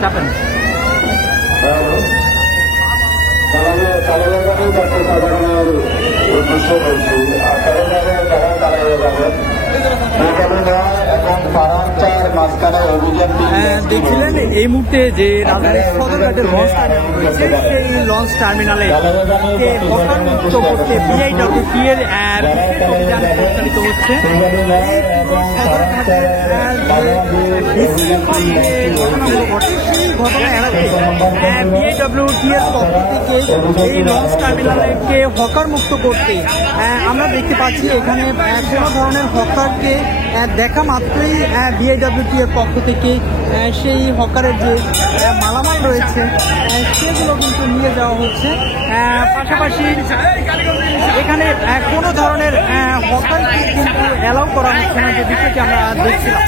Capan. দেখছিলেন এই মুহূর্তে যে রাজধানীর সদরঘাটের লঞ্চ টার্মিনাল রয়েছে সেই লঞ্চ টার্মিনালে হকারমুক্ত করতে বিআইডব্লিউটি এর বিশেষ অভিযান পরিচালিত হচ্ছে। ঘটনাগুলো ঘটে সেই ঘটনা এড়াতে বিআইডব্লিউটি এর পক্ষ থেকে এই লঞ্চ টার্মিনালকে হকার মুক্ত করতে আমরা দেখতে পাচ্ছি এখানে কোনো ধরনের হকারকে দেখা মাত্রই বিআইডব্লিউটি এর পক্ষ থেকে সেই হকারের যে মালামাল রয়েছে সেগুলো কিন্তু নিয়ে যাওয়া হচ্ছে। পাশাপাশি এখানে কোনো ধরনের হকারকে কিন্তু অ্যালাউ করা হচ্ছে না, যে বিষয়টি আমরা দেখছিলাম।